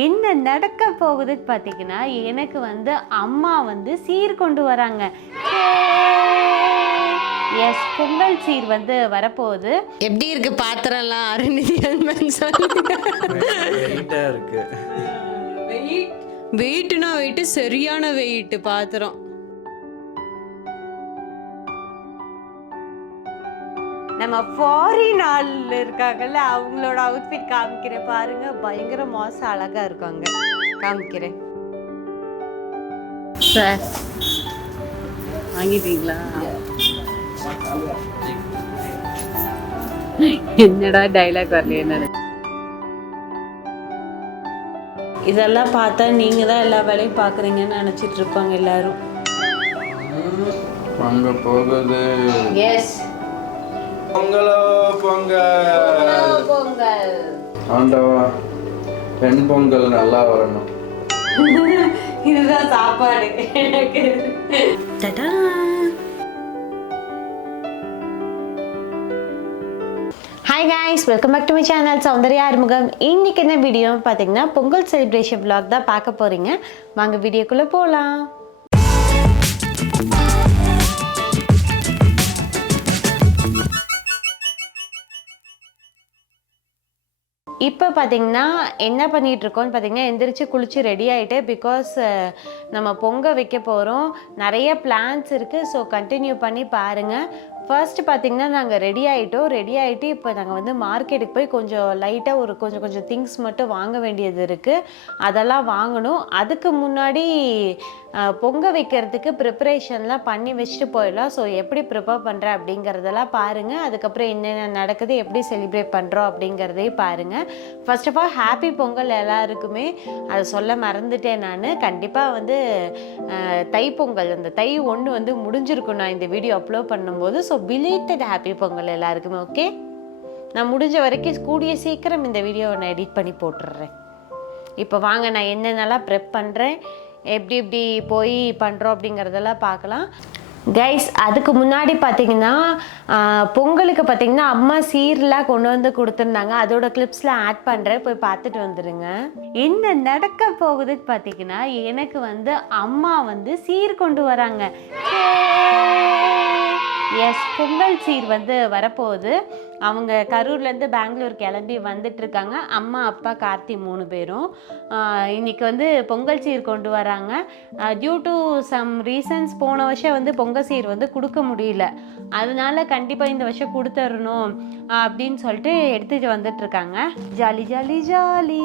என்ன நடக்க போகுதுன்னு பார்த்தீங்கன்னா, எனக்கு வந்து அம்மா வந்து சீர் கொண்டு வராங்க. எஸ், பொங்கல் சீர் வந்து வரப்போகுது. எப்படி இருக்கு பாத்திரம்லாம்? அருணிதி சொல்லுங்க. இருக்கு. வெயிட்னா வெயிட், சரியான வெயிட் பாத்திரம். நம்ம ஃபாரின் ஆள்ல இருக்காங்கல்ல, அவங்களோட அவுட்ஃபிட் காமிக்கிறேன் பாருங்க. பயங்கர மோசம் அழகா இருக்காங்க. காமிக்கிறேன். சார் வாங்கிட்டீங்களா? என்னடா டைலாக் வரல? என்ன இதெல்லாம் பார்த்தா நீங்க தான் எல்லா வேலையும் பார்க்குறீங்கன்னு நினச்சிட்டு இருப்பாங்க எல்லாரும். வாங்க போகுது. எஸ், பொங்கலோ பொங்கல். பொங்கல். ஆண்டவா, பெண் பொங்கல் நல்லா வரணும். இதுதான் சாப்பாடு எனக்கு. Tada. Hi guys, welcome back to my channel Soundarya Arumugam. இன்னைக்கு என்ன வீடியோ பார்த்தீங்கன்னா, பொங்கல் செலிப்ரேஷன் vlog தான் பார்க்க போறீங்க. வாங்க வீடியோக்குள்ளே போகலாம். இப்போ பார்த்தீங்கன்னா என்ன பண்ணிகிட்ருக்கோன்னு பார்த்தீங்கன்னா, எந்திரிச்சு குளிச்சு ரெடி ஆகிட்டு, பிகாஸ் நம்ம பொங்க வைக்க போகிறோம். நிறைய பிளான்ஸ் இருக்குது. ஸோ கண்டினியூ பண்ணி பாருங்கள். ஃபர்ஸ்ட்டு பார்த்திங்கன்னா நாங்கள் ரெடி ஆகிட்டு இப்போ நாங்கள் வந்து மார்க்கெட்டுக்கு போய் கொஞ்சம் லைட்டாக கொஞ்சம் திங்ஸ் மட்டும் வாங்க வேண்டியது இருக்குது. அதெல்லாம் வாங்கணும். அதுக்கு முன்னாடி பொங்க வைக்கிறதுக்கு ப்ரிப்பரேஷன்லாம் பண்ணி வச்சுட்டு போயிடலாம். ஸோ எப்படி ப்ரிப்பேர் பண்ணுறேன் அப்படிங்கிறதெல்லாம் பாருங்கள். அதுக்கப்புறம் என்னென்ன நடக்குது, எப்படி செலிப்ரேட் பண்ணுறோம் அப்படிங்கிறதையும் பாருங்கள். First of all happy Pongal எல்லாருக்குமே. அதை சொல்ல மறந்துட்டேன் நான். கண்டிப்பாக வந்து தைப்பொங்கல், அந்த தை 1 வந்து முடிஞ்சிருக்கும் நான் இந்த வீடியோ அப்லோட் பண்ணும்போது. ஸோ பிலேட்டட் ஹாப்பி பொங்கல் எல்லாருக்குமே. ஓகே, நான் முடிஞ்ச வரைக்கும் கூடிய சீக்கிரம் இந்த வீடியோவை நான் எடிட் பண்ணி போட்டுடுறேன். இப்போ வாங்க, நான் என்னென்னலாம் ப்ரெப் பண்ணுறேன், எப்படி போய் பண்ணுறோம் அப்படிங்கிறதெல்லாம் பார்க்கலாம் கைஸ். அதுக்கு முன்னாடி பார்த்தீங்கன்னா, பொங்கலுக்கு பார்த்தீங்கன்னா அம்மா சீர்லாம் கொண்டு வந்து கொடுத்துருந்தாங்க. அதோட கிளிப்ஸ்லாம் ஆட் பண்ணுறேன், போய் பார்த்துட்டு வந்துடுங்க. என்ன நடக்க போகுதுன்னு பார்த்தீங்கன்னா, எனக்கு வந்து அம்மா வந்து சீர் கொண்டு வராங்க. எஸ், பொங்கல் சீர் வந்து வரப்போகுது. அவங்க கரூர்லேருந்து பெங்களூர் கிளம்பி வந்துட்டுருக்காங்க. அம்மா, அப்பா, கார்த்தி 3 பேரும் இன்றைக்கி வந்து பொங்கல் சீர் கொண்டு வராங்க. டியூ டு சம் ரீசன்ஸ் போன வருஷம் வந்து பொங்கல் சீர் வந்து கொடுக்க முடியல. அதனால கண்டிப்பாக இந்த வருஷம் கொடுத்துடணும் அப்படின்னு சொல்லிட்டு எடுத்துகிட்டு வந்துட்டுருக்காங்க. Jolly jolly jolly.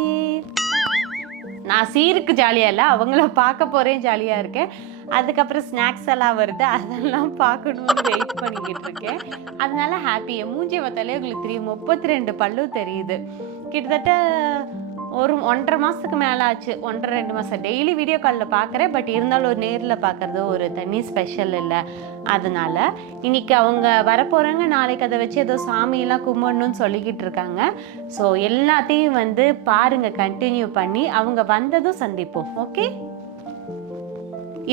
நான் சீருக்கு ஜாலியாக இல்லை, அவங்கள பார்க்க போகிறேன், ஜாலியாக இருக்கேன். அதுக்கப்புறம் ஸ்நாக்ஸ் எல்லாம் வருது, அதெல்லாம் பார்க்கணுன்னு வெயிட் பண்ணிக்கிட்டு இருக்கேன். அதனால ஹாப்பி. மூஞ்சி பார்த்தாலே உங்களுக்கு தெரியும், 32 பல்லு தெரியுது. கிட்டத்தட்ட ஒரு 1.5 மாதத்துக்கு மேலே ஆச்சு. 1.5-2 மாதம் டெய்லி வீடியோ காலில் பார்க்குறேன். பட் இருந்தாலும் ஒரு நேரில் பார்க்குறது ஒரு தனி ஸ்பெஷல் இல்லை. அதனால் இன்றைக்கி அவங்க வரப்போகிறாங்க. நாளைக்கு அதை வச்சு ஏதோ சாமியெல்லாம் கும்பிடணும்னு சொல்லிக்கிட்டு இருக்காங்க. ஸோ எல்லாத்தையும் வந்து பாருங்கள், கண்டினியூ பண்ணி அவங்க வந்ததும் சந்திப்போம். ஓகே,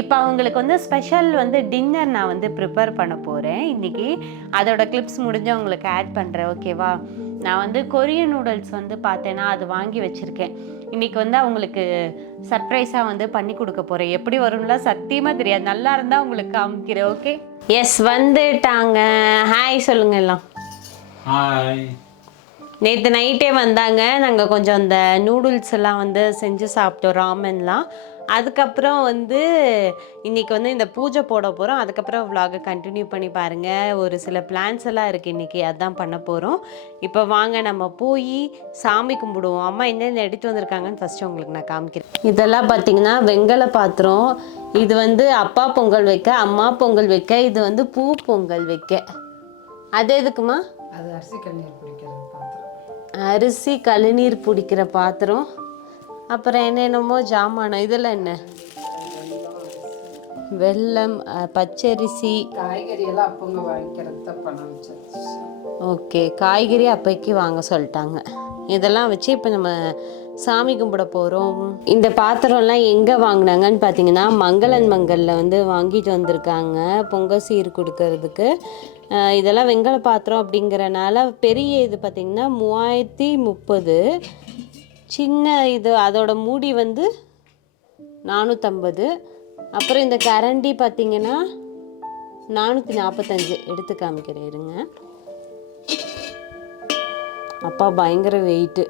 இப்போ அவங்களுக்கு வந்து ஸ்பெஷல் வந்து டின்னர் நான் வந்து ப்ரிப்பேர் பண்ண போகிறேன் இன்றைக்கி. அதோட கிளிப்ஸ் முடிஞ்சு அவங்களுக்கு ஆட் பண்ணுறேன். ஓகேவா? நான் வந்து கொரியன் நூடுல்ஸ் வந்து பார்த்தேன்னா அது வாங்கி வச்சுருக்கேன். இன்றைக்கி வந்து அவங்களுக்கு சர்ப்ரைஸாக வந்து பண்ணி கொடுக்க போகிறேன். எப்படி வரும்லாம் சத்தியமாக தெரியாது. நல்லா இருந்தால் உங்களுக்கு காமிக்கிறேன். ஓகே, எஸ், வந்துட்டாங்க. ஹாய் சொல்லுங்க எல்லாம். ஹாய். நேற்று நைட்டே வந்தாங்க. நாங்கள் கொஞ்சம் அந்த நூடுல்ஸ் எல்லாம் வந்து செஞ்சு சாப்பிட்டோம், ராமன்லாம். அதுக்கப்புறம் வந்து இன்றைக்கி வந்து இந்த பூஜை போட போகிறோம். அதுக்கப்புறம் vlog கண்டினியூ பண்ணி பாருங்கள். ஒரு சில பிளான்ஸ் எல்லாம் இருக்குது இன்றைக்கி, அதான் பண்ண போகிறோம். இப்போ வாங்க நம்ம போய் சாமி கும்பிடுவோம். அம்மா என்னென்ன எடுத்து வந்திருக்காங்கன்னு ஃபஸ்ட்டு உங்களுக்கு நான் காமிக்கிறேன். இதெல்லாம் பார்த்திங்கன்னா வெங்கல பாத்திரம். இது வந்து அப்பா பொங்கல் வைக்க, அம்மா பொங்கல் வைக்க, இது வந்து பூ பொங்கல் வைக்க. அது எதுக்குமா? அது அரிசி கழுநீர் பிடிக்கிற பாத்திரம். அரிசி கழுநீர் பிடிக்கிற பாத்திரம். அப்புறம் என்னென்னமோ ஜாமானம். இதெல்லாம் என்ன? வெல்லம், பச்சரிசி, காய்கறி எல்லாம் அப்பங்க வாங்கிக்கிறது தான் பணம் வச்சாச்சு. ஓகே, காய்கறி அப்பைக்கு வாங்க சொல்லிட்டாங்க. இதெல்லாம் வச்சு இப்போ நம்ம சாமி கும்பிட போகிறோம். இந்த பாத்திரம்லாம் எங்கே வாங்கினாங்கன்னு பார்த்தீங்கன்னா, மங்களன் மங்கலில் வந்து வாங்கிட்டு வந்திருக்காங்க பொங்கல் சீர் கொடுக்கறதுக்கு. இதெல்லாம் வெங்கல பாத்திரம் அப்படிங்கிறனால பெரிய இது பார்த்திங்கன்னா 3030. சின்ன இது அதோட மூடி வந்து 450. அப்புறம் இந்த கரண்டி பார்த்தீங்கன்னா 445. எடுத்து காமிக்கிறேன் இருங்க. அப்பா பயங்கர வெயிட்டு,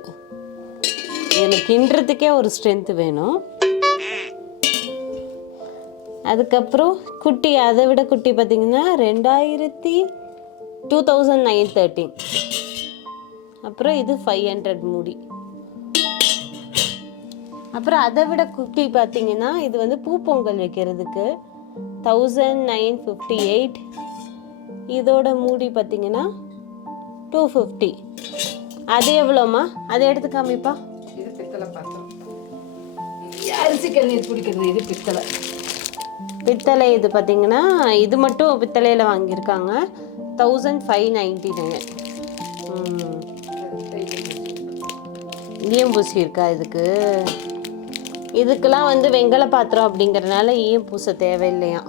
இதில் கிண்டுறதுக்கே ஒரு ஸ்ட்ரென்த்து வேணும். அதுக்கப்புறம் குட்டி, அதை விட குட்டி பார்த்தீங்கன்னா 2913. அப்புறம் இது 500 மூடி. அப்புறம் அதை விட குட்டி பார்த்தீங்கன்னா இது வந்து பூ பொங்கல் வைக்கிறதுக்கு 1958. இதோட மூடி பார்த்தீங்கன்னா 250. அது எவ்வளோம்மா? அதை எடுத்து காமிப்பா. இது பித்தளை பாத்திரம். அரிசி கண்ணீர் பிடிக்கிறது இது பித்தளை. இது பார்த்தீங்கன்னா இது மட்டும் பித்தளையில் வாங்கியிருக்காங்க 1599. ஈயம் பூசி இருக்கா இதுக்கு? இதுக்கெல்லாம் வந்து வெங்கல பாத்திரம் அப்படிங்கிறதுனால ஈயம் பூச தேவையில்லையா.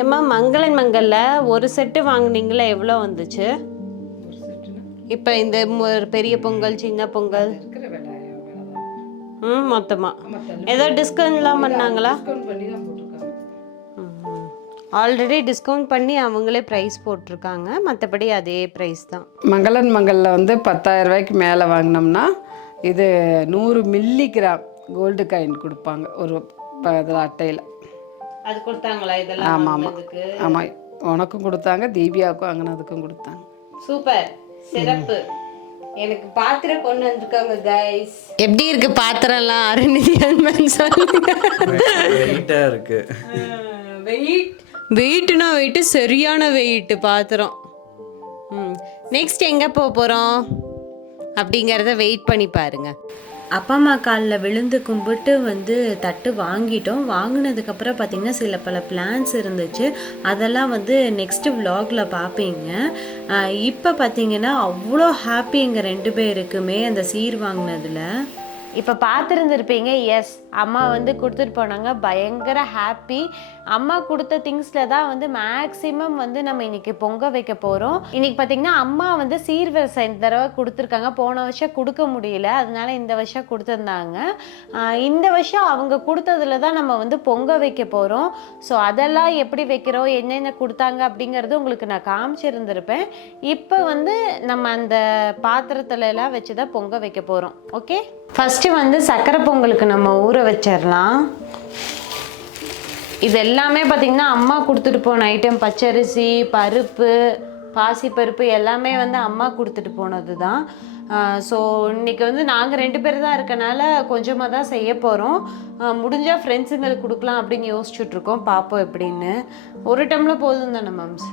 ஏம்மா மங்களன் மங்கல்ல ஒரு செட்டு வாங்கினீங்களா, எவ்வளோ வந்துச்சு? இப்போ இந்த பெரிய பொங்கல் சின்ன பொங்கல் இருக்கிற விலை மொத்தமாக ஏதோ டிஸ்கவுண்ட்லாம் பண்ணாங்களா? பண்ணி தான் போட்டிருக்காங்க. ஆல்ரெடி டிஸ்கவுண்ட் பண்ணி அவங்களே ப்ரைஸ் போட்டிருக்காங்க, மற்றபடி அதே ப்ரைஸ் தான். மங்களன் மங்கலில் வந்து 10,000 ரூபாய்க்கு மேலே வாங்கினோம்னா இது 100 மில்லிகிராம் கோல்டு காயின் கொடுப்பாங்க ஒரு இதில் அட்டையில். அது கொடுத்தாங்களா இதெல்லாம்? ஆமாம் ஆமாம், உனக்கும் கொடுத்தாங்க, தீபியாவுக்கும் வாங்கினதுக்கும் கொடுத்தாங்க. சூப்பர், சிறப்பு. எனக்கு பாத்திரம் கொண்டு வந்திருக்காங்க கைஸ். எப்படி இருக்கு பாத்திரம்லாம் அருண்நிதி சொல்லுங்க. வெயிட்டா இருக்கு. வெயிட்னா வெயிட்டு, சரியான வெயிட்டு பாத்திரம். நெக்ஸ்ட் எங்கே போக போகிறோம் அப்படிங்கிறத வெயிட் பண்ணி பாருங்க. அப்பா அம்மா காலில் விழுந்து கும்பிட்டு வந்து தட்டு வாங்கிட்டோம். வாங்கினதுக்கப்புறம் பார்த்திங்கன்னா சில பல பிளான்ஸ் இருந்துச்சு, அதெல்லாம் வந்து நெக்ஸ்ட்டு விலாகில் பார்ப்பீங்க. இப்போ பார்த்திங்கன்னா அவ்வளோ ஹாப்பி எங்கள் 2 பேருக்குமே அந்த சீர் வாங்கினதில். இப்போ பார்த்துருந்துருப்பீங்க. எஸ், அம்மா வந்து கொடுத்துட்டு போனாங்க, பயங்கர ஹாப்பி. அம்மா கொடுத்த திங்ஸில் தான் வந்து மேக்ஸிமம் வந்து நம்ம இன்றைக்கி பொங்க வைக்க போகிறோம். இன்றைக்கி பார்த்திங்கன்னா அம்மா வந்து சீர்வரிசை இந்த தடவை கொடுத்துருக்காங்க. போன வருஷம் கொடுக்க முடியல, அதனால இந்த வருஷம் கொடுத்துருந்தாங்க. இந்த வருஷம் அவங்க கொடுத்ததுல தான் நம்ம வந்து பொங்க வைக்க போகிறோம். ஸோ அதெல்லாம் எப்படி வைக்கிறோம், என்னென்ன கொடுத்தாங்க அப்படிங்கிறது உங்களுக்கு நான் காமிச்சிருந்துருப்பேன். இப்போ வந்து நம்ம அந்த பாத்திரத்துல எல்லாம் வச்சு தான் பொங்க வைக்க போகிறோம். ஓகே, ஃபஸ்ட்டு வந்து சக்கரை பொங்கலுக்கு நம்ம ஊற வச்சிடலாம். இது எல்லாமே பார்த்திங்கன்னா அம்மா கொடுத்துட்டு போன ஐட்டம். பச்சரிசி, பருப்பு, பாசிப்பருப்பு எல்லாமே வந்து அம்மா கொடுத்துட்டு போனது தான். ஸோ இன்றைக்கி வந்து நாங்கள் 2 பேர் தான் இருக்கனால கொஞ்சமாக தான் செய்ய போகிறோம். முடிஞ்சால் ஃப்ரெண்ட்ஸுங்களுக்கு கொடுக்கலாம் அப்படின்னு யோசிச்சுட்ருக்கோம், பார்ப்போம் எப்படின்னு. ஒரு டம்ளர் போதும் தானே மேம்ஸ்?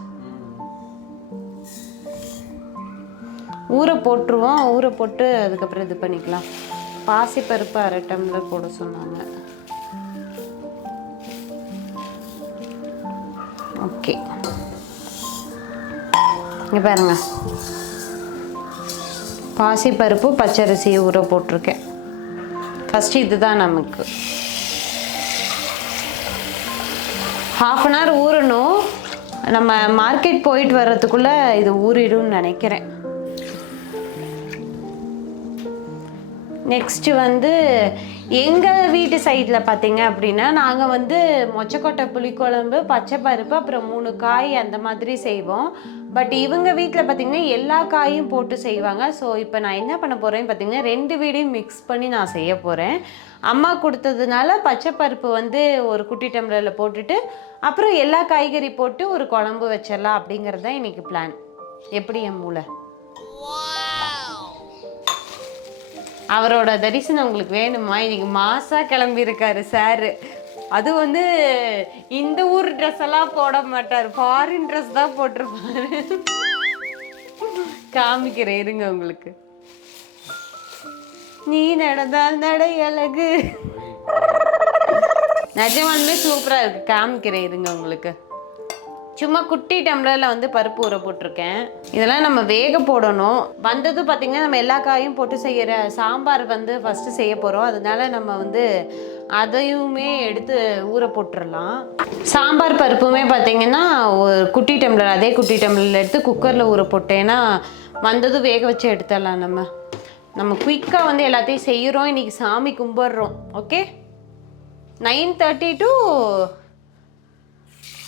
ஊற போட்டுருவோம், ஊற போட்டு அதுக்கப்புறம் இது பண்ணிக்கலாம். பாசிப்பருப்பு 1/2 டம்ளர் போட சொன்னாங்க. ஓகே, இங்கே பாருங்க, பாசிப்பருப்பு பச்சரிசி ஊற போட்டிருக்கேன். ஃபஸ்ட்டு இதுதான் நமக்கு ½ அன் ஹவர் ஊறணும். நம்ம மார்க்கெட் போயிட்டு வர்றதுக்குள்ளே இது ஊறிடும்னு நினைக்கிறேன். நெக்ஸ்ட்டு வந்து எங்கள் வீட்டு சைடில் பார்த்தீங்க அப்படின்னா நாங்கள் வந்து மொச்சக்கொட்டை புளிக்குழம்பு, பச்சை பருப்பு, அப்புறம் 3 காய் அந்த மாதிரி செய்வோம். பட் இவங்க வீட்டில் பார்த்திங்கன்னா எல்லா காயும் போட்டு செய்வாங்க. ஸோ இப்போ நான் என்ன பண்ண போகிறேன்னு பார்த்திங்கன்னா 2 வீடையும் மிக்ஸ் பண்ணி நான் செய்ய போகிறேன். அம்மா கொடுத்ததுனால பச்சை பருப்பு வந்து ஒரு குட்டி டம்ளரில் போட்டுட்டு அப்புறம் எல்லா காய்கறி போட்டு ஒரு குழம்பு வச்சிடலாம் அப்படிங்கிறது தான் இன்றைக்கி பிளான். எப்படி என் மூளை? அவரோட தரிசனம் உங்களுக்கு வேணுமா? இன்னைக்கு மாசா கிளம்பியிருக்காரு சாரு. அது வந்து இந்த ஊர் ட்ரெஸ் எல்லாம் போட மாட்டார், ஃபாரின் ட்ரெஸ் தான் போட்டிருப்பாரு. காமிக்கிறேன் இருங்க உங்களுக்கு. நீ நடந்தால் நடை அழகு. நிஜமாலுமே சூப்பராக இருக்கு, காமிக்கிறேன் இருங்க உங்களுக்கு. சும்மா குட்டி டம்ளரில் வந்து பருப்பு ஊற போட்டிருக்கேன். இதெல்லாம் நம்ம வேக போடணும். வந்ததும் பார்த்திங்கன்னா நம்ம எல்லா காயும் போட்டு செய்கிற சாம்பார் வந்து ஃபஸ்ட்டு செய்ய போகிறோம். அதனால நம்ம வந்து அதையுமே எடுத்து ஊற போட்டுடலாம். சாம்பார் பருப்புமே பார்த்திங்கன்னா ஒரு குட்டி டம்ளர், அதே குட்டி டம்ளரில் எடுத்து குக்கரில் ஊற போட்டேன்னா வந்ததும் வேக வச்சு எடுத்துடலாம். நம்ம குயிக்காக வந்து எல்லாத்தையும் செய்கிறோம். இன்றைக்கி சாமி கும்பிட்றோம். ஓகே, 9:30 to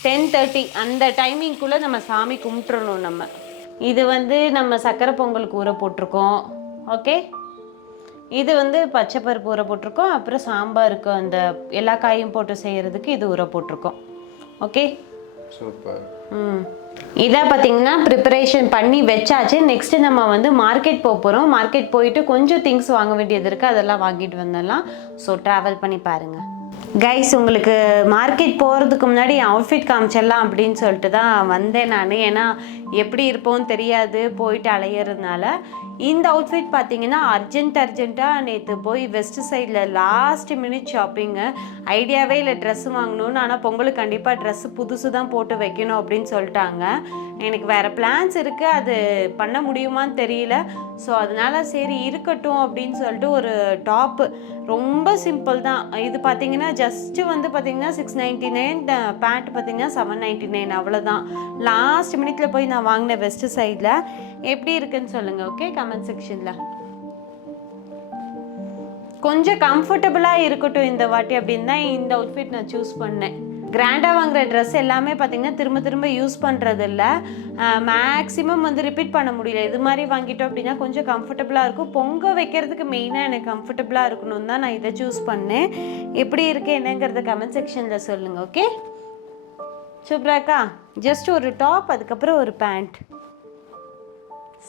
10:30 அந்த டைமிங்குள்ளே நம்ம சாமி கும்பிட்றணும். இது வந்து நம்ம சக்கரை பொங்கலுக்கு ஊற போட்டிருக்கோம். ஓகே, இது வந்து பச்சை பருப்பு ஊற போட்டிருக்கோம். அப்புறம் சாம்பாருக்கு அந்த எல்லா காயும் போட்டு செய்கிறதுக்கு இது ஊற போட்டிருக்கோம். Okay, super. இதாக பார்த்தீங்கன்னா ப்ரிப்பரேஷன் பண்ணி வச்சாச்சு. நெக்ஸ்ட்டு நம்ம வந்து மார்க்கெட் போக போகிறோம். மார்க்கெட் போயிட்டு கொஞ்சம் திங்ஸ் வாங்க வேண்டியது இருக்குது, அதெல்லாம் வாங்கிட்டு வந்துடலாம். ஸோ ட்ராவல் பண்ணி பாருங்கள் கைஸ். உங்களுக்கு மார்க்கெட் போகிறதுக்கு முன்னாடி அவுட்ஃபிட் காமிச்சிடலாம் அப்படின்னு சொல்லிட்டு தான் வந்தேன் நான். ஏன்னா எப்படி இருப்போன்னு தெரியாது போயிட்டு அலையிறதுனால. இந்த அவுட்ஃபிட் பார்த்தீங்கன்னா அர்ஜென்ட்டாக நேற்று போய் வெஸ்ட் சைடில் லாஸ்ட் மினிட் ஷாப்பிங்கு. ஐடியாவே இல்லை ட்ரெஸ்ஸு வாங்கணும்னு. ஆனால் பொங்கலுக்கு கண்டிப்பாக ட்ரெஸ்ஸு புதுசு தான் போட்டு வைக்கணும் அப்படின்னு சொல்லிட்டாங்க. எனக்கு வேறு பிளான்ஸ் இருக்குது, அது பண்ண முடியுமான்னு தெரியல. ஸோ அதனால் சரி இருக்கட்டும் அப்படின்னு சொல்லிட்டு ஒரு டாப்பு ரொம்ப சிம்பிள் தான். இது பார்த்தீங்கன்னா ஜஸ்ட்டு வந்து பார்த்தீங்கன்னா 699, பேண்ட் பார்த்தீங்கன்னா 799, அவ்வளோதான். லாஸ்ட் மினிட்ல போய் நான் வாங்கினேன் வெஸ்ட் சைடில். எப்படி இருக்குன்னு சொல்லுங்கள். ஓகே, கமெண்ட் செக்ஷனில். கொஞ்சம் கம்ஃபர்டபுளாக இருக்கட்டும் இந்த வாட்டி அப்படின்னு தான் இந்த அவுட்ஃபிட் நான் சூஸ் பண்ணேன். கிராண்டாக வாங்குகிற ட்ரெஸ் எல்லாமே பார்த்திங்கன்னா திரும்ப யூஸ் பண்ணுறது இல்லை. மேக்ஸிமம் வந்து ரிப்பீட் பண்ண முடியல. இது மாதிரி வாங்கிட்டோம் அப்படின்னா கொஞ்சம் கம்ஃபர்டபுளாக இருக்கும். பொங்க வைக்கிறதுக்கு மெயினாக எனக்கு கம்ஃபர்டபுளாக இருக்கணும் தான் நான் இதை சூஸ் பண்ணேன். எப்படி இருக்குது என்னங்கிறத கமெண்ட் செக்ஷனில் சொல்லுங்கள். ஓகே, சூப்பராக்கா. ஜஸ்ட் ஒரு டாப், அதுக்கப்புறம் ஒரு pant,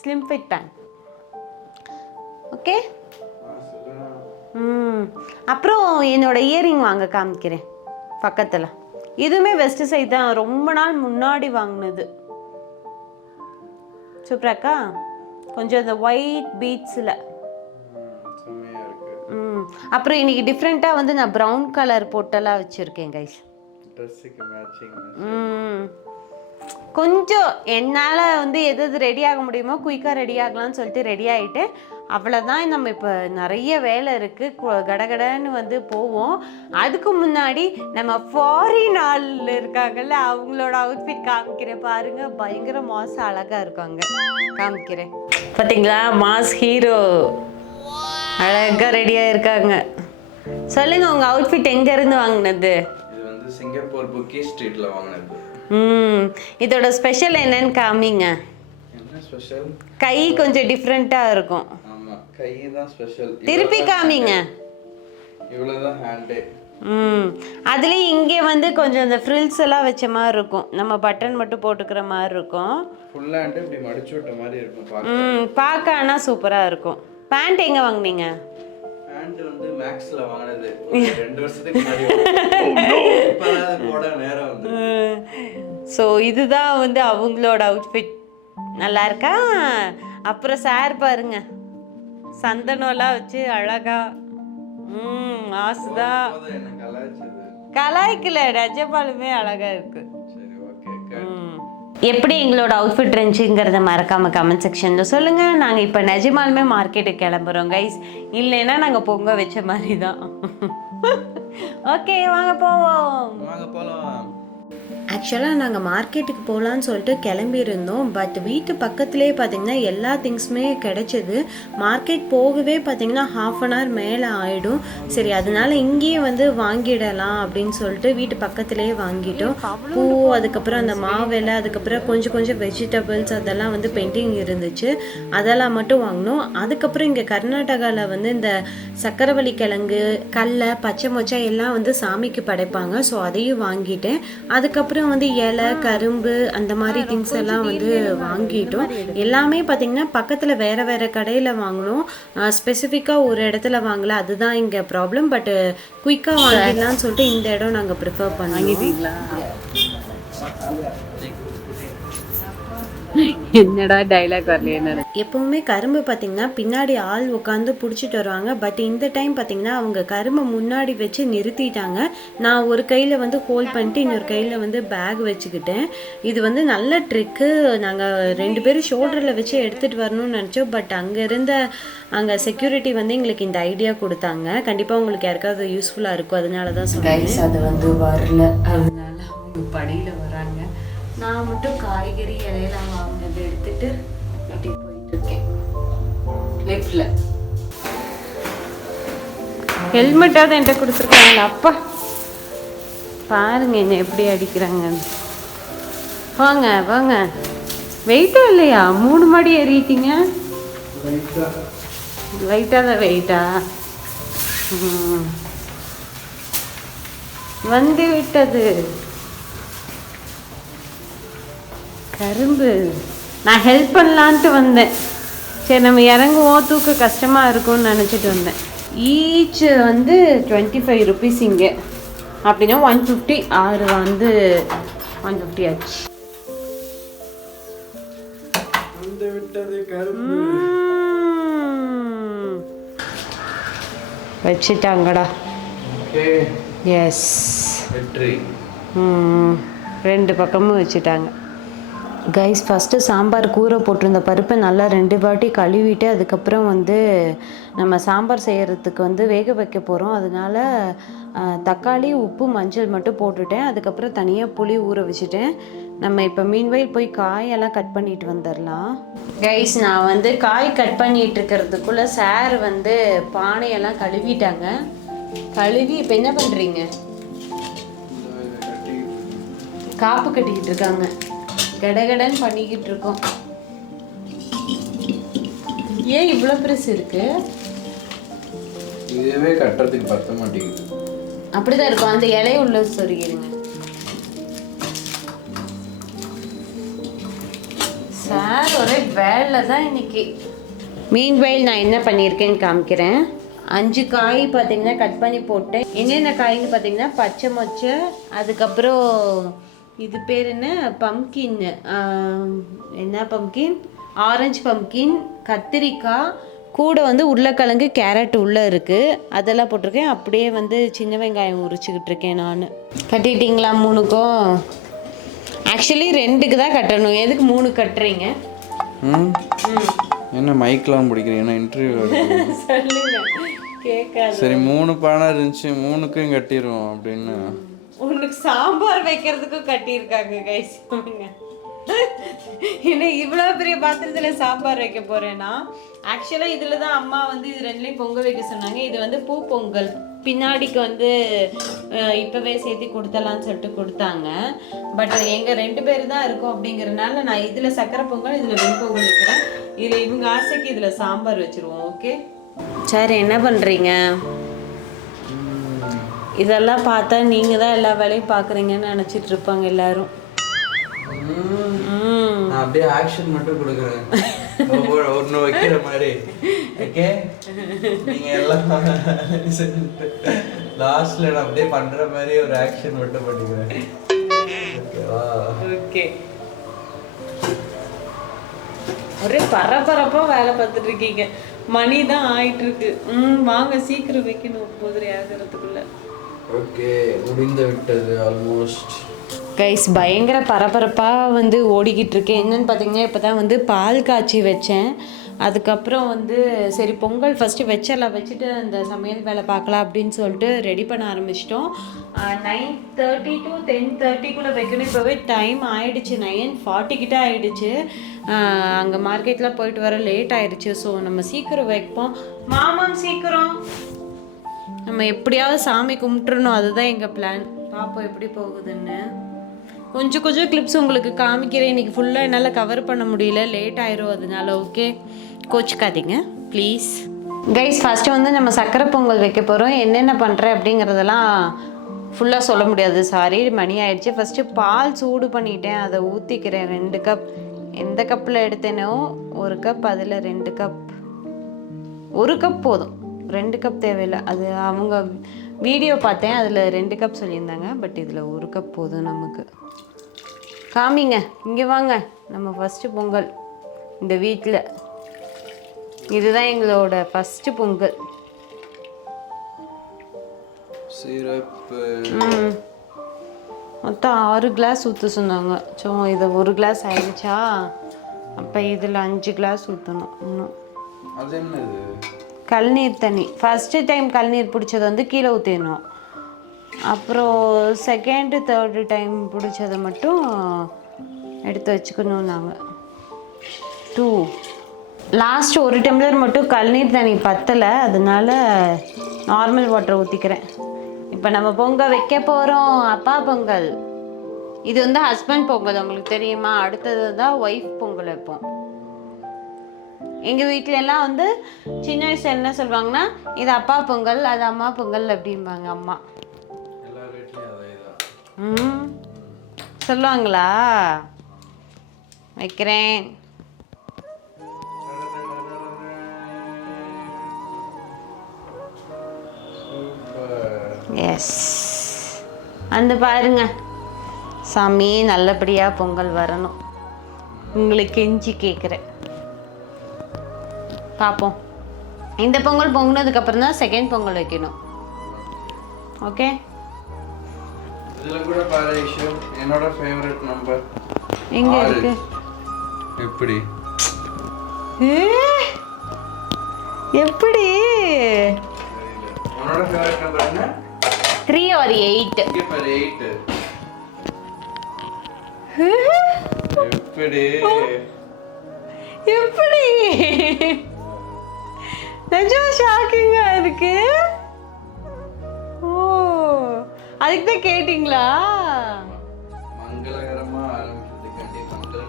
slim fit pant. Okay, அப்புறம் என்னோடய இயரிங் வாங்க காமிக்கிறேன் பக்கத்தில். இதுவுமே வெஸ்ட் சைடு தான், ரொம்ப நாள் முன்னாடி வாங்கினது. சூப்பராக்கா. கொஞ்சம் அந்த ஒயிட் பீட்ஸில். அப்புறம் இன்னைக்கு டிஃப்ரெண்ட்டாக வந்து நான் ப்ரௌன் கலர் போட்டெல்லாம் வச்சுருக்கேன் கைஸ். கொஞ்சம் என்னால் வந்து எது ரெடி ஆக முடியுமோ குயிக்காக ரெடி ஆகலாம்னு சொல்லிட்டு ரெடி ஆகிட்டு அவ்வளோதான். நம்ம இப்போ நிறைய வேலை இருக்குது, கடகடன்னு வந்து போவோம். அதுக்கு முன்னாடி நம்ம ஃபாரின் ஆளில் இருக்காங்கல்ல, அவங்களோட அவுட்ஃபிட் காமிக்கிறேன் பாருங்கள். பயங்கர மாஸ் அழகாக இருக்காங்க, காமிக்கிறேன். பார்த்தீங்களா, மாஸ் ஹீரோ அழகாக ரெடியாக இருக்காங்க. சொல்லுங்கள், உங்கள் அவுட்ஃபிட் எங்கேருந்து வாங்கினது? இது வந்து சிங்கப்பூர் புக்கி ஸ்ட்ரீட்டில் வாங்கினது. இதோட ஸ்பெஷல் என்னன்னு காமிங்க. என்ன ஸ்பெஷல்? கை கொஞ்சம் டிஃப்ரெண்ட்டாக இருக்கும். ஆமா, கை தான் ஸ்பெஷல். திருப்பி காமிங்க. இவ்வளவுதான் ஹேண்டே. அதுலேயும் இங்கே வந்து கொஞ்சம் அந்த ஃப்ரில்ஸ் எல்லாம் வச்ச மாதிரி இருக்கும். நம்ம பட்டன் மட்டும் போட்டுக்கிற மாதிரி இருக்கும். ஃபுல் ஹேண்ட் இப்படி மடிச்சு விட்ட மாதிரி இருக்கும். பார்க்க ஆனால் சூப்பராக இருக்கும். பேண்ட் எங்கே வாங்குனீங்க? பேண்ட் வந்து மேக்ஸ்ல வாங்கினது 2 வருஷத்துக்கு முன்னாடி. இப்போதான் போட நேரம் வந்து. ஸோ இதுதான் வந்து அவங்களோட அவுட்ஃபிட். நல்லா இருக்கா? அப்புறம் சார் பாருங்க, சந்தனம்லாம் வச்சு அழகா. ஆசுதான் கலாய்க்கல, நிஜமாலுமே அழகா இருக்கு. எப்படி எங்களோட அவுட்ஃபிட் இருந்துச்சுங்கிறத மறக்காமல் கமெண்ட் செக்ஷனில் சொல்லுங்கள். நாங்கள் இப்போ நிஜமாலுமே மார்க்கெட்டுக்கு கிளம்புறோம் கைஸ். இல்லைன்னா நாங்கள் பொங்க வச்ச மாதிரி தான். ஓகே, வாங்க போகலாம். ஆக்சுவலாக நாங்கள் மார்க்கெட்டுக்கு போகலான்னு சொல்லிட்டு கிளம்பியிருந்தோம். பட் வீட்டு பக்கத்துலேயே பார்த்திங்கன்னா எல்லா திங்ஸுமே கிடச்சிது. மார்க்கெட் போகவே பார்த்திங்கன்னா 1/2 hour மேலே ஆகிடும். சரி, அதனால இங்கேயே வந்து வாங்கிடலாம் அப்படின்னு சொல்லிட்டு வீட்டு பக்கத்துலேயே வாங்கிட்டோம். பூ, அதுக்கப்புறம் அந்த மாவெலை, அதுக்கப்புறம் கொஞ்சம் வெஜிடபிள்ஸ் அதெல்லாம் வந்து பெண்டிங் இருந்துச்சு, அதெல்லாம் மட்டும் வாங்கினோம். அதுக்கப்புறம் இங்கே கர்நாடகாவில் வந்து இந்த சக்கரவள்ளி கிழங்கு, கடலை, பச்சை மொச்சை எல்லாம் வந்து சாமிக்கு படைப்பாங்க. ஸோ அதையும் வாங்கிட்டேன். அதுக்கப்புறம் வந்து இலை, கரும்பு, அந்த மாதிரி திங்ஸ் எல்லாம் வந்து வாங்கிட்டோம். எல்லாமே பார்த்தீங்கன்னா பக்கத்தில் வேறு கடையில் வாங்கினோம். ஸ்பெசிஃபிக்காக ஒரு இடத்துல வாங்கல, அதுதான் இங்கே ப்ராப்ளம். பட் குயிக்காக வாங்கிடலாம்னு சொல்லிட்டு இந்த இடம் நாங்கள் ப்ரிஃபர் பண்ணுவோம். என்னடா டைலாக் வரலையே என்ன. எப்பவுமே கரும்பு பார்த்தீங்கன்னா பின்னாடி ஆள் உட்காந்து பிடிச்சிட்டு வருவாங்க. பட் இந்த டைம் பார்த்தீங்கன்னா அவங்க கரும்பை முன்னாடி வச்சு நிறுத்திட்டாங்க. நான் ஒரு கையில் வந்து ஹோல்ட் பண்ணிட்டு இன்னொரு கையில் வந்து பேக் வச்சுக்கிட்டேன். இது வந்து நல்ல ட்ரிக்கு. நாங்கள் 2 பேரும் ஷோல்டரில் வச்சு எடுத்துகிட்டு வரணும்னு நினச்சோம். பட் அங்கே செக்யூரிட்டி வந்து எங்களுக்கு இந்த ஐடியா கொடுத்தாங்க. கண்டிப்பாக உங்களுக்கு யாருக்காவது யூஸ்ஃபுல்லாக இருக்கும், அதனால தான் சொல்கிறேன். அது வந்து வரல, அதனால அவங்க படியில் வராங்க. நான் மட்டும் காய்கறி இலையெல்லாம் வாங்கினது எடுத்துட்டு வீட்டுக்கு போயிட்டு இருக்கேன். லெஃப்ட்ல ஹெல்மெட்டாவது என்கிட்ட கொடுத்துருக்காங்களா? அப்பா பாருங்க என்ன எப்படி அடிக்கிறாங்க. வாங்க வாங்க. வெயிட்டா இல்லையா? 3 மாடி ஏறிட்டீங்க. லைட்டாக தான் வெயிட்டா? வந்து விட்டது கரும்பு. நான் ஹெல்ப் பண்ணலான்ட்டு வந்தேன். சரி நம்ம இறங்குவோம், தூக்க கஷ்டமாக இருக்கும்னு நினச்சிட்டு வந்தேன். ஈச் வந்து 25 rupees இங்கே, அப்படின்னா 150. 6 வந்து 150 ஆச்சு. வச்சுட்டாங்கடா. எஸ், வெற்றி. 2 பக்கமும் வச்சுட்டாங்க. கைஸ், ஃபஸ்ட்டு சாம்பார் கூரை போட்டிருந்த பருப்பை நல்லா 2 வாட்டி கழுவிட்டு அதுக்கப்புறம் வந்து நம்ம சாம்பார் செய்கிறதுக்கு வந்து வேக வைக்க போகிறோம். அதனால தக்காளி, உப்பு, மஞ்சள் மட்டும் போட்டுட்டேன். அதுக்கப்புறம் தனியாக புளி ஊற வச்சுட்டேன். நம்ம இப்போ மீன்வயல் போய் காயெல்லாம் கட் பண்ணிட்டு வந்துடலாம். கைஸ், நான் வந்து காய் கட் பண்ணிட்டு இருக்கிறதுக்குள்ளே சார் வந்து பானையெல்லாம் கழுவிட்டாங்க. கழுவி இப்போ என்ன பண்ணுறீங்க? காப்பு கட்டிக்கிட்டு இருக்காங்க. கடகடன்னு பண்ணிக்கிட்டு இருக்கோம். ஏன் இவ்வளோ பெருசு இருக்கு? இதுவே கட்டுறதுக்கு பத்த மாட்டேங்குது. அப்படிதான் இருக்கும். அந்த இலைய உள்ள சொருகிடுங்க. சார் ஒரே வேலை தான் இன்னைக்கு. மீன்வயல் நான் என்ன பண்ணியிருக்கேன்னு காமிக்கிறேன். 5 காய் பார்த்தீங்கன்னா கட் பண்ணி போட்டேன். என்னென்ன காய்னு பார்த்தீங்கன்னா பச்சை மொச்சை, அதுக்கப்புறம் இது பேர் என்ன, பம்கின், என்ன பம்கின், ஆரஞ்சு பம்கின், கத்திரிக்காய், கூட வந்து உருளைக்கிழங்கு, கேரட் உள்ளே இருக்குது, அதெல்லாம் போட்டிருக்கேன். அப்படியே வந்து சின்ன வெங்காயம் உரிச்சுக்கிட்டு இருக்கேன் நான். கட்டிட்டீங்களா 3க்கும்? ஆக்சுவலி 2க்கு தான் கட்டணும். எதுக்கு 3 கட்டுறீங்க? என்ன மைக்லாம் பிடிக்கிறீங்க? இன்டர்வியூ சொல்லுங்க, கேட்காது. சரி, 3 பானை இருந்துச்சு, 3க்கும் கட்டிடுவோம் அப்படின்னு. உனக்கு சாம்பார் வைக்கிறதுக்கும் கட்டியிருக்காங்க கைஸ். ஏன்னா இவ்வளோ பெரிய பாத்திரத்தில் சாம்பார் வைக்க போகிறேன்னா, ஆக்சுவலாக இதில் தான் அம்மா வந்து இது 2லையும் பொங்கல் வைக்க சொன்னாங்க. இது வந்து பூ பொங்கல், பின்னாடிக்கு வந்து இப்போவே சேர்த்து கொடுத்தலான்னு சொல்லிட்டு கொடுத்தாங்க. பட் எங்கள் 2 பேர் தான் இருக்கோம் அப்படிங்கிறனால நான் இதில் சக்கரை பொங்கல், இதில் வெண்பொங்கல் வைக்கிறேன். இதில் இவங்க ஆசைக்கு இதில் சாம்பார் வச்சுருவோம். ஓகே சரி, என்ன பண்ணுறீங்க? இதெல்லாம் பார்த்தா நீங்கள் தான் எல்லா வேலையும் பார்க்குறீங்கன்னு நினச்சிட்டு இருப்பாங்க எல்லாரும். நான் அப்படியே ஆக்ஷன் மட்டும் கொடுக்குறேன், ஒன்று வைக்கிற மாதிரி. ஓகே, நீங்கள் எல்லாம் லாஸ்ட்ல நான் அப்படியே பண்ணுற மாதிரி ஒரு ஆக்ஷன் மட்டும் பண்ணிக்கிறேன். ஓகே, ஒரே பரபரப்பாக வேலை பார்த்துட்டு இருக்கீங்க. மணி தான் ஆயிட்டு இருக்கு. வாங்க சீக்கிரம் வைக்கணும், குதிரை ஆகிறதுக்குள்ள. ஓகே, முடிந்து விட்டது ஆல்மோஸ்ட். கைஸ், பயங்கர பரபரப்பாக வந்து ஓடிக்கிட்டு இருக்கேன். என்னென்னு பார்த்தீங்கன்னா, இப்போ தான் வந்து பால் காய்ச்சி வச்சேன். அதுக்கப்புறம் வந்து சரி பொங்கல் ஃபஸ்ட்டு வச்சுட்டு அந்த சமையல் வேலை பார்க்கலாம் அப்படின்னு சொல்லிட்டு ரெடி பண்ண ஆரம்பிச்சிட்டோம். 9:30 to 10:30 வைக்கணும். இப்போவே டைம் ஆகிடுச்சு, 9:40 கிட்ட ஆகிடுச்சு. அங்கே மார்க்கெட்டில் போயிட்டு வர லேட் ஆகிடுச்சு. ஸோ நம்ம சீக்கிரம் வைப்போம். மாமன் சீக்கிரம் நம்ம எப்படியாவது சாமி கும்பிட்டுறணும், அதுதான் எங்கள் பிளான். பார்ப்போம் எப்படி போகுதுன்னு. கொஞ்சம் கிளிப்ஸ் உங்களுக்கு காமிக்கிறேன். இன்றைக்கி ஃபுல்லாக என்னால் கவர் பண்ண முடியல, லேட் ஆயிரும். அதனால ஓகே, கோச்சிக்காதீங்க ப்ளீஸ். கைஸ், ஃபஸ்ட்டு வந்து நம்ம சக்கரை பொங்கல் வைக்க போகிறோம். என்னென்ன பண்ணுறேன் அப்படிங்கிறதெல்லாம் ஃபுல்லாக சொல்ல முடியாது, சாரி, மணி ஆயிடுச்சு. ஃபஸ்ட்டு பால் சூடு பண்ணிட்டேன், அதை ஊற்றிக்கிறேன். 2 கப். எந்த கப்பில் எடுத்தேனோ 1 கப், அதில் 2 கப். 1 கப் போதும், 2 கப் தேவையில்லை. அது அவங்க வீடியோ பார்த்தேன், அதில் 2 கப் சொல்லியிருந்தாங்க. பட் இதில் 1 கப் போதும் நமக்கு. காமிங்க, இங்கே வாங்க. நம்ம ஃபஸ்ட்டு பொங்கல் இந்த வீட்டில். இதுதான் எங்களோட ஃபஸ்ட்டு பொங்கல். சிறப்பு. மொத்தம் 6 கிளாஸ் ஊற்ற சொன்னாங்க. ஸோ இதை 1 கிளாஸ் ஆயிடுச்சா, அப்போ இதில் 5 கிளாஸ் ஊற்றணும் இன்னும். அது என்னது? கல்நீர் தண்ணி. ஃபஸ்ட்டு டைம் கல்நீர் பிடிச்சது வந்து கீழே ஊற்றிடணும். அப்புறம் செகண்டு தேர்டு டைம் பிடிச்சதை மட்டும் எடுத்து வச்சுக்கணும். நாங்கள் 2 லாஸ்ட் 1 டம்ளர் மட்டும் கல்நீர் தண்ணி பத்தலை, அதனால நார்மல் வாட்டர் ஊற்றிக்கிறேன். இப்போ நம்ம பொங்கல் வைக்க போகிறோம். அப்பா பொங்கல். இது வந்து ஹஸ்பண்ட் பொங்கல், உங்களுக்கு தெரியுமா? அடுத்தது தான் ஒய்ஃப் பொங்கல் வைப்போம். எங்கள் வீட்டில எல்லாம் வந்து சின்ன வயசுல என்ன சொல்லுவாங்கன்னா, இது அப்பா பொங்கல், அது அம்மா பொங்கல் அப்படிம்பாங்க அம்மா. எல்லார் வீட்லயும் அதேதான். சொல்லுவாங்களா? வைக்கிறேன். எஸ், அந்த பாருங்க சாமி, நல்லபடியாக பொங்கல் வரணும். உங்களுக்கு கெஞ்சி கேட்குறேன். பார்ப்போம். இந்த பொங்கல் பொங்கினதுக்கப்புறம் தான் செகண்ட் பொங்கல் வைக்கணும். ஓகே. இதில் கூட பாரு இஷ்யூ, என்னோட ஃபேவரட் நம்பர் எங்கே இருக்கு? எப்படி எப்படி? உன்னோட ஃபேவரட் நம்பர் என்ன? 3 or 8. இங்கே பாரு 8. எப்படி எப்படி? நிஜமா ஷாக்கிங்கா இருக்கு. ஓ, அதுக்கு தான் கேட்டிங்களா? மங்களகரமா ஆரம்பிக்கிறதுக்காண்டி மங்கள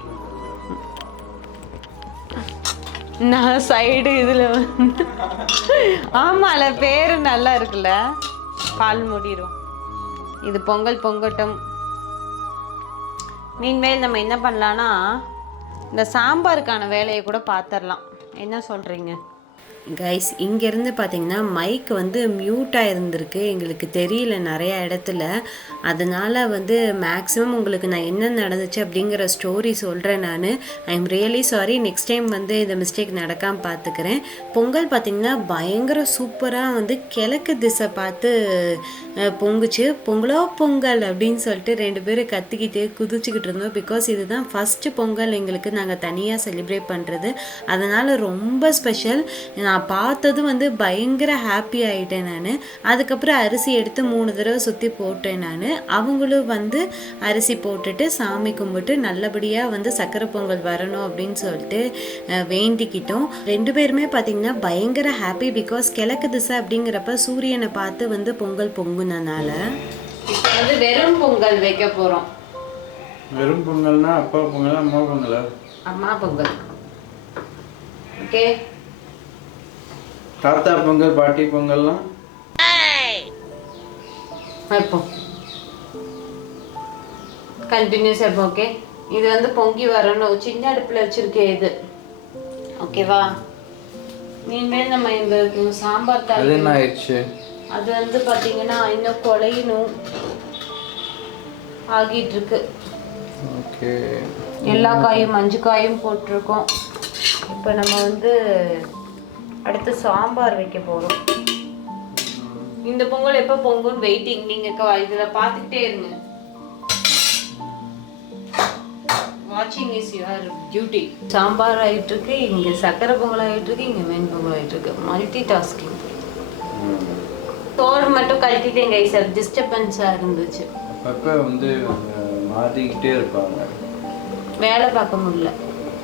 நான் சைடு இதில் வந்து ஆமாம்ல, பேர் நல்லா இருக்குல்ல. பால் முடிரும். இது பொங்கல் பொங்கட்டும். மீன்மேல் நம்ம என்ன பண்ணலான்னா, இந்த சாம்பாருக்கான வேலையை கூட பார்த்துடலாம். என்ன சொல்கிறீங்க கைஸ்? இங்கேருந்து பார்த்தீங்கன்னா மைக் வந்து மியூட்டாக இருந்திருக்கு, எங்களுக்கு தெரியல நிறையா இடத்துல. அதனால் வந்து மேக்ஸிமம் உங்களுக்கு நான் என்ன நடந்துச்சு அப்படிங்கிற ஸ்டோரி சொல்கிறேன். நான் I am really sorry. Next time வந்து இந்த மிஸ்டேக் நடக்காமல் பார்த்துக்கிறேன். பொங்கல் பார்த்திங்கன்னா பயங்கர சூப்பராக வந்து கிழக்கு திசை பார்த்து பொங்குச்சு. பொங்கலோ பொங்கல் அப்படின்னு சொல்லிட்டு 2 பேரும் கத்திக்கிட்டு குதிச்சுக்கிட்டு இருந்தோம். பிகாஸ் இதுதான் ஃபஸ்ட்டு பொங்கல் எங்களுக்கு நாங்கள் தனியாக செலிப்ரேட் பண்ணுறது. அதனால் ரொம்ப ஸ்பெஷல். நான் பார்த்தது வந்து பயங்கர ஹாப்பி ஆகிட்டேன் நான். அதுக்கப்புறம் அரிசி எடுத்து 3 தடவை சுற்றி போட்டேன் நான். அவங்களும் வந்து அரிசி போட்டுட்டு சாமி கும்பிட்டு நல்லபடியாக வந்து சக்கரை பொங்கல் வரணும் அப்படின்னு சொல்லிட்டு வேண்டிக்கிட்டோம். 2 பேருமே பார்த்திங்கன்னா பயங்கர ஹாப்பி. பிகாஸ் கிழக்கு திசை அப்படிங்கிறப்ப சூரியனை பார்த்து வந்து பொங்கல் பொங்குனனால. இப்போ வந்து வெறும் பொங்கல் வைக்க போகிறோம். வெறும் பொங்கல்னா அப்பா பொங்கல் அம்மா பொங்கலா? அம்மா பொங்கல். ஓகே. தாத்தா பொங்கல் பாட்டி பொங்கல்லாம் வைப்போம். கண்டினியூஸ் வைப்போம். ஓகே. இது வந்து பொங்கி வரணும். சின்ன அடுப்பில் வச்சுருக்கேன் இது. ஓகேவா? இனிமேல் நம்ம இந்த சாம்பார் அது தண்ணி என்ன ஆயிடுச்சு? அது வந்து பார்த்தீங்கன்னா இன்னும் குழையணும் ஆகிட்டு இருக்கு. ஓகே. எல்லா காயும் 5 காயும் போட்டிருக்கோம். இப்போ நம்ம வந்து அடுத்து சாம்பார் வைக்க போகிறோம். இந்த பொங்கல் எப்போ பொங்குன்னு வெயிட்டிங். நீங்கள் இதில் பார்த்துக்கிட்டே இருங்க. வாட்சிங் இஸ் யுவர் டியூட்டி. சாம்பார் ஆகிட்டுருக்கு, இங்கே சக்கரை பொங்கல் ஆகிட்டுருக்கு, இங்கே வெண் பொங்கல் ஆகிட்டுருக்கு. Multi tasking. தோடு மட்டும் கழட்டிட்டேங்க சார், டிஸ்டர்பன்ஸாக இருந்துச்சு. அப்பப்போ வந்து மாற்றிக்கிட்டே இருப்பாங்க, வேலை பார்க்க முடியல.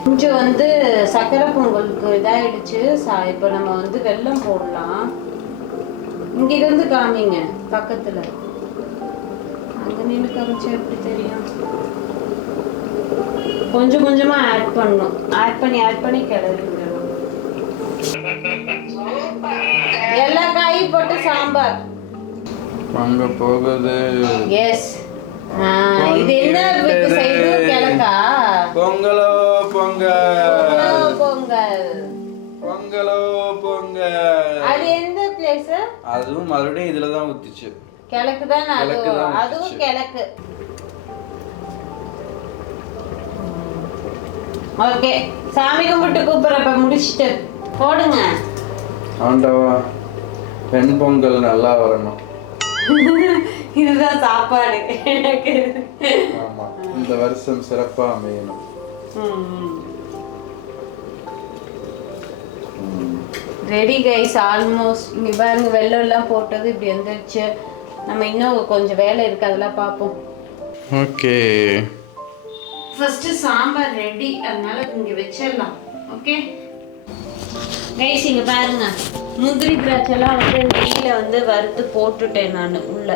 கொஞ்சம் வந்து சக்கரை பொங்கலுக்கு இதாகிடுச்சு. இப்போ நம்ம வந்து வெல்லம் போடலாம். இங்கிருந்து காமிங்க பக்கத்தில். அங்கே நின்று காமிச்சா எப்படி தெரியும்? கொஞ்சம் கொஞ்சமாக ஆட் பண்ணணும். ஆட் பண்ணி கிளறி விடணும். எல்லா காயும் போட்டு சாம்பார் அங்கே போகுது. எஸ். இது என்ன செய்து கிழக்கா? பொங்கலோ பொங்கல், பொங்கல், பொங்கலோ பொங்கல். அது எந்த பிளேஸ்? அதுவும் மறுபடியும் இதுல தான் ஊத்திச்சு. கிழக்கு தானே? அதுவும் கிழக்கு. ஓகே, சாமி கும்பிட்டு கூப்பிட்றப்ப முடிச்சுட்டு போடுங்க. ஆண்டவா, பெண் பொங்கல் நல்லா வரணும். இதுதான் சாப்பாடு எனக்கு. ஆமா, இந்த வருஷம் சிறப்பா அமையணும். Ready guys, almost. இங்கே பாருங்க, வெள்ளம் எல்லாம் போட்டது இப்படி வந்துருச்சு. நம்ம இன்னும் கொஞ்சம் வேலை இருக்கு, அதெல்லாம் பார்ப்போம். ஓகே, ஃபர்ஸ்ட் சாம்பார் ரெடி, அதனால இங்கே வச்சிடலாம். ஓகே கைஸ், இங்கே பாருங்க, முந்திரி திராட்சைலாம் வந்து நெய்யில் வந்து வறுத்து போட்டுட்டேன் நான் உள்ள.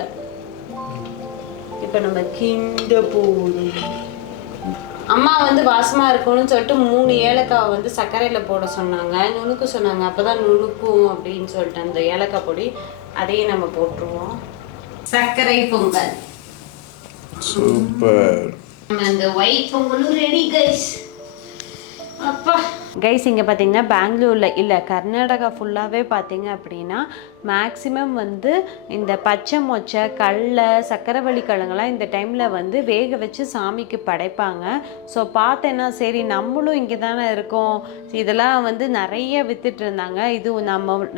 இப்போ நம்ம கிண்ட போதும். அம்மா வந்து வாசமாக இருக்கணும்னு சொல்லிட்டு 3 ஏலக்காய் வந்து சர்க்கரையில் போட சொன்னாங்க, நுணுக்கு சொன்னாங்க. அப்போ தான் நுணுக்கும் அப்படின்னு சொல்லிட்டு அந்த ஏலக்காய் பொடி அதையும் நம்ம போட்டுருவோம். சர்க்கரை பொங்கல் சூப்பர். அந்த ஒயிட் பொங்கலும் ரெடி கைஸ். அப்பா கைஸ், இங்கே பார்த்தீங்கன்னா பெங்களூரில் இல்லை, கர்நாடகா ஃபுல்லாகவே பார்த்தீங்க அப்படின்னா மேக்ஸிமம் வந்து இந்த பச்சை மொச்சை, கடலை, சக்கரவள்ளி கிழங்கெல்லாம் இந்த டைமில் வந்து வேக வச்சு சாமிக்கு படைப்பாங்க. ஸோ பார்த்தேன்னா சரி நம்மளும் இங்கே தானே இருக்கோம், இதெல்லாம் வந்து நிறைய வித்துட்டு இருந்தாங்க, இது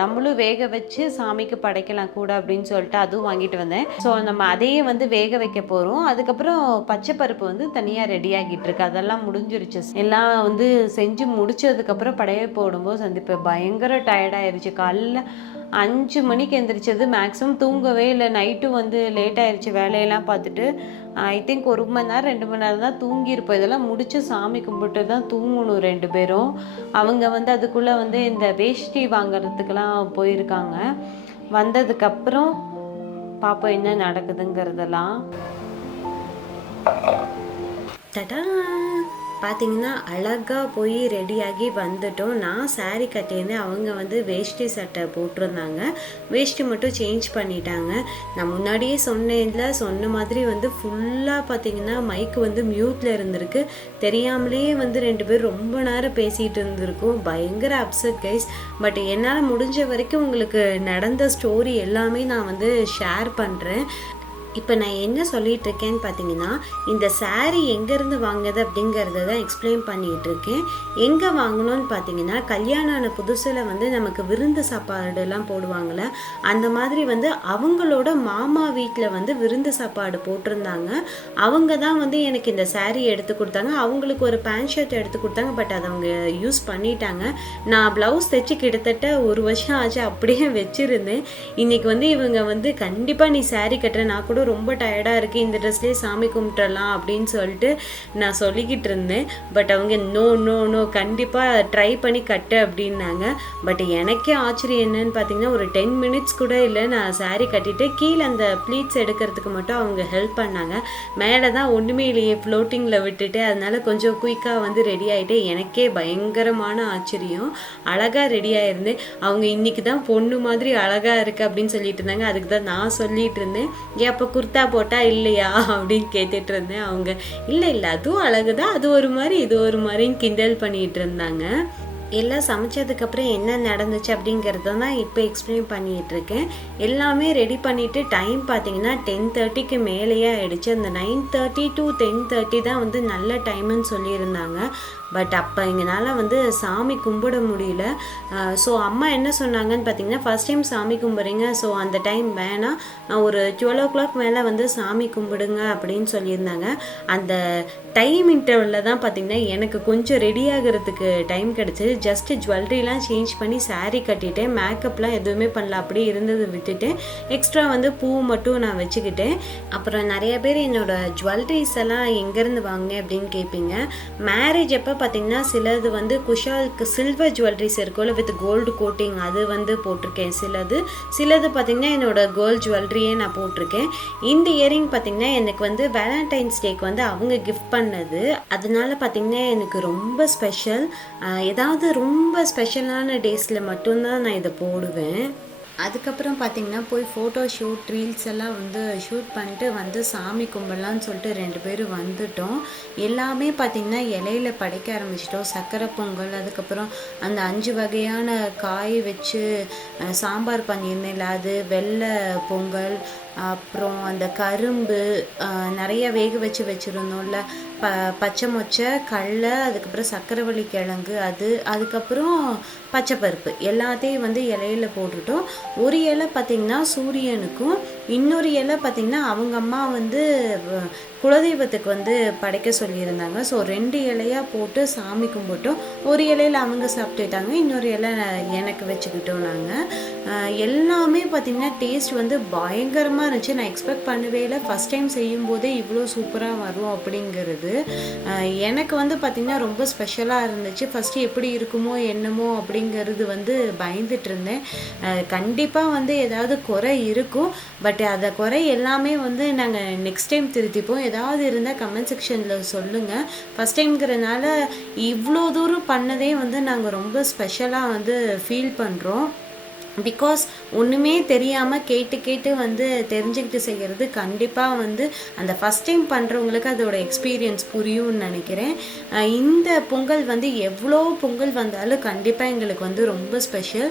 நம்மளும் வேக வச்சு சாமிக்கு படைக்கலாம் கூட அப்படின்னு சொல்லிட்டு அதுவும் வாங்கிட்டு வந்தேன். ஸோ நம்ம அதையே வந்து வேக வைக்க போகிறோம். அதுக்கப்புறம் பச்சை பருப்பு வந்து தனியாக ரெடி ஆகிட்டு இருக்கு, அதெல்லாம் முடிஞ்சிருச்சு. எல்லாம் வந்து செஞ்சு முடிச்சதுக்கப்புறம் படையை போடும்போது சந்திப்பு பயங்கர டயர்டாயிருச்சு. காலைல 5 மணிக்கு எந்திரிச்சது, மேக்ஸிமம் தூங்கவே இல்லை. நைட்டும் வந்து லேட் ஆயிடுச்சு வேலையெல்லாம் பார்த்துட்டு. ஐ திங்க் 1 மணி நேரம் 2 மணி நேரம் தான் தூங்கியிருப்போம். இதெல்லாம் முடிச்சு சாமி கும்பிட்டு தான் தூங்கணும் 2 பேரும். அவங்க வந்து அதுக்குள்ளே வந்து இந்த வேஷ்டி வாங்கிறதுக்கெல்லாம் போயிருக்காங்க. வந்ததுக்கப்புறம் பார்ப்போம் என்ன நடக்குதுங்கிறதெல்லாம். டடா, பார்த்தீங்கன்னா அழகாக போய் ரெடியாகி வந்துட்டோம். நான் சாரீ கட்டியிருந்தேன், அவங்க வந்து வேஷ்டி சட்டை போட்டிருந்தாங்க. வேஷ்டி மட்டும் சேஞ்ச் பண்ணிட்டாங்க. நான் முன்னாடியே சொன்ன மாதிரி வந்து ஃபுல்லாக பார்த்தீங்கன்னா மைக்கு வந்து மியூட்டில் இருந்திருக்கு. தெரியாமலே வந்து 2 பேர் ரொம்ப நேரம் பேசிகிட்டு இருந்திருக்கும். பயங்கர அப்செட் கைஸ். பட் என்னால் முடிஞ்ச வரைக்கும் உங்களுக்கு நடந்த ஸ்டோரி எல்லாமே நான் வந்து ஷேர் பண்ணுறேன். இப்போ நான் என்ன சொல்லிகிட்டு இருக்கேன்னு பார்த்தீங்கன்னா, இந்த சாரீ எங்கேருந்து வாங்குது அப்படிங்கிறத தான் எக்ஸ்பிளைன் பண்ணிகிட்டு இருக்கேன். எங்கே வாங்கணும்னு பார்த்தீங்கன்னா, கல்யாணம் ஆன புதுசில் வந்து நமக்கு விருந்து சாப்பாடுலாம் போடுவாங்கள்ல, அந்த மாதிரி வந்து அவங்களோட மாமா வீட்டில் வந்து விருந்து சாப்பாடு போட்டிருந்தாங்க. அவங்க தான் வந்து எனக்கு இந்த சாரீ எடுத்து கொடுத்தாங்க. அவங்களுக்கு ஒரு பேண்ட் ஷர்ட் எடுத்து கொடுத்தாங்க, பட் அதை அவங்க யூஸ் பண்ணிட்டாங்க. நான் ப்ளவுஸ் தைச்சி கிட்டத்தட்ட 1 வருஷம் ஆச்சு, அப்படியே வச்சுருந்தேன். இன்றைக்கி வந்து இவங்க வந்து கண்டிப்பாக நீ சாரீ கட்டுற, நான் கூட ரொம்ப டயர்டாக இருக்குது, இந்த ட்ரெஸ்லேயே சாமி கும்பிட்டுறலாம் அப்படின்னு சொல்லிட்டு நான் சொல்லிக்கிட்டு இருந்தேன். பட் அவங்க நோ கண்டிப்பாக ட்ரை பண்ணி கட்டு அப்படின்னாங்க. பட் எனக்கே ஆச்சரியம் என்னன்னு பார்த்தீங்கன்னா, ஒரு 10 மினிட்ஸ் கூட இல்லை, நான் சாரீ கட்டிட்டு கீழே அந்த ப்ளீட்ஸ் எடுக்கிறதுக்கு மட்டும் அவங்க ஹெல்ப் பண்ணாங்க. மேலே தான் ஒன்றுமே இல்லையே, ஃப்ளோட்டிங்கில் விட்டுட்டு, அதனால கொஞ்சம் குயிக்காக வந்து ரெடி ஆகிட்டு எனக்கே பயங்கரமான ஆச்சரியம். அழகாக ரெடியாக இருந்தேன். அவங்க இன்றைக்கி தான் பொண்ணு மாதிரி அழகாக இருக்குது அப்படின்னு சொல்லிட்டு இருந்தாங்க. அதுக்கு தான் நான் சொல்லிட்டு இருந்தேன், ஏன் அப்போ குர்த்தா போட்டா இல்லையா அப்படின்னு கேட்டுட்டு இருந்தேன். அவங்க இல்லை அதுவும் அழகுதான், அது ஒரு மாதிரி இது ஒரு மாதிரின்னு கிண்டல் பண்ணிட்டு இருந்தாங்க. எல்லாம் சமைச்சதுக்கப்புறம் என்ன நடந்துச்சு அப்படிங்கிறத தான் இப்போ எக்ஸ்பிளைன் பண்ணிகிட்டு இருக்கேன். எல்லாமே ரெடி பண்ணிவிட்டு டைம் பார்த்தீங்கன்னா 10:30க்கு மேலேயே ஆகிடுச்சு. அந்த 9:30 to 10:30 தான் வந்து நல்ல டைமுன்னு சொல்லியிருந்தாங்க. பட் அப்போ எங்களால் வந்து சாமி கும்பிட முடியல. ஸோ அம்மா என்ன சொன்னாங்கன்னு பார்த்தீங்கன்னா, ஃபஸ்ட் டைம் சாமி கும்பிட்றீங்க, ஸோ அந்த டைம் வேணாம், ஒரு 12 o'clock மேலே வந்து சாமி கும்பிடுங்க அப்படின்னு சொல்லியிருந்தாங்க. அந்த டைம் இன்டர்வலில் தான் பார்த்திங்கன்னா எனக்கு கொஞ்சம் ரெடி ஆகிறதுக்கு டைம் கிடச்சிது. ஜஸ்ட்டு ஜுவல்லரிலாம் சேஞ்ச் பண்ணி சாரீ கட்டிட்டேன், மேக்கப்லாம் எதுவுமே பண்ணல, அப்படியே இருந்தது விட்டுட்டேன். எக்ஸ்ட்ரா வந்து பூ மட்டும் நான் வச்சுக்கிட்டேன். அப்புறம் நிறைய பேர் என்னோடய ஜுவல்லரிஸ் எல்லாம் எங்கேருந்து வாங்கினேன் அப்படின்னு கேட்பீங்க. மேரேஜ் அப்போ பார்த்தீங்கன்னா சிலது வந்து குஷாலுக்கு சில்வர் ஜுவல்லரிஸ் இருக்கும்ல வித் கோல்டு கோட்டிங், அது வந்து போட்டிருக்கேன். சிலது பார்த்தீங்கன்னா என்னோட கோல்டு ஜுவல்லரியே நான் போட்டிருக்கேன். இந்த இயரிங் பார்த்தீங்கன்னா எனக்கு வந்து வேலண்டைன்ஸ் டேக்கு வந்து அவங்க கிஃப்ட் பண்ணது, அதனால பார்த்தீங்கன்னா எனக்கு ரொம்ப ஸ்பெஷல். ஏதாவது ரொம்ப ஸ்பெஷலான டேஸில் மட்டும்தான் நான் இதை போடுவேன். அதுக்கப்புறம் பார்த்திங்கன்னா போய் ஃபோட்டோ ஷூட் ரீல்ஸ் எல்லாம் வந்து ஷூட் பண்ணிட்டு வந்து சாமி கும்பிடலான்னு சொல்லிட்டு 2 பேரும் வந்துட்டோம். எல்லாமே பார்த்திங்கன்னா இலையில படைக்க ஆரம்பிச்சிட்டோம். சக்கரை பொங்கல், அதுக்கப்புறம் அந்த 5 வகையான காய் வச்சு சாம்பார் பண்ணியிருந்தேன், அது வெள்ளை பொங்கல், அப்புறம் அந்த கரும்பு நிறைய வேக வச்சுருந்தோம்ல, பச்சை மொச்சை, கடலை, அதுக்கப்புறம் சக்கரவள்ளி கிழங்கு, அதுக்கப்புறம் பச்சைப்பருப்பு எல்லாத்தையும் வந்து இலையில போட்டுட்டோம். ஒரு இலை பார்த்திங்கன்னா சூரியனுக்கும், இன்னொரு இலை பார்த்திங்கன்னா அவங்க அம்மா வந்து குலதெய்வத்துக்கு வந்து படைக்க சொல்லியிருந்தாங்க. ஸோ 2 இலையாக போட்டு சாமி கும்பிட்டோம். ஒரு இலையில் அவங்க சாப்பிட்டுட்டாங்க, இன்னொரு இலை எனக்கு வச்சுக்கிட்டோம் நாங்கள். எல்லாமே பார்த்திங்கன்னா டேஸ்ட் வந்து பயங்கரமாக இருந்துச்சு. நான் எக்ஸ்பெக்ட் பண்ணவே இல்லை, ஃபஸ்ட் டைம் செய்யும்போதே இவ்வளோ சூப்பராக வரும் அப்படிங்கிறது. எனக்கு வந்து பார்த்திங்கன்னா ரொம்ப ஸ்பெஷலாக இருந்துச்சு. ஃபஸ்ட்டு எப்படி இருக்குமோ என்னமோ அப்படிங்கிறது வந்து பயந்துட்டு இருந்தேன். கண்டிப்பாக வந்து ஏதாவது குறை இருக்கும், பட் அதை குறை எல்லாமே வந்து நாங்கள் நெக்ஸ்ட் டைம் திருத்திப்போம். ஏதாவது இருந்தால் கமெண்ட் செக்ஷனில் சொல்லுங்கள். ஃபஸ்ட் டைம்ங்கிறதுனால இவ்வளோ தூரம் பண்ணதே வந்து நாங்கள் ரொம்ப ஸ்பெஷலாக வந்து ஃபீல் பண்ணுறோம். பிகாஸ் ஒன்றுமே தெரியாமல் கேட்டு வந்து தெரிஞ்சுக்கிட்டு செய்கிறது கண்டிப்பாக வந்து அந்த ஃபஸ்ட் டைம் பண்ணுறவங்களுக்கு அதோட எக்ஸ்பீரியன்ஸ் புரியும்னு நினைக்கிறேன். இந்த பொங்கல் வந்து எவ்வளோ பொங்கல் வந்தாலும் கண்டிப்பாக எங்களுக்கு வந்து ரொம்ப ஸ்பெஷல்.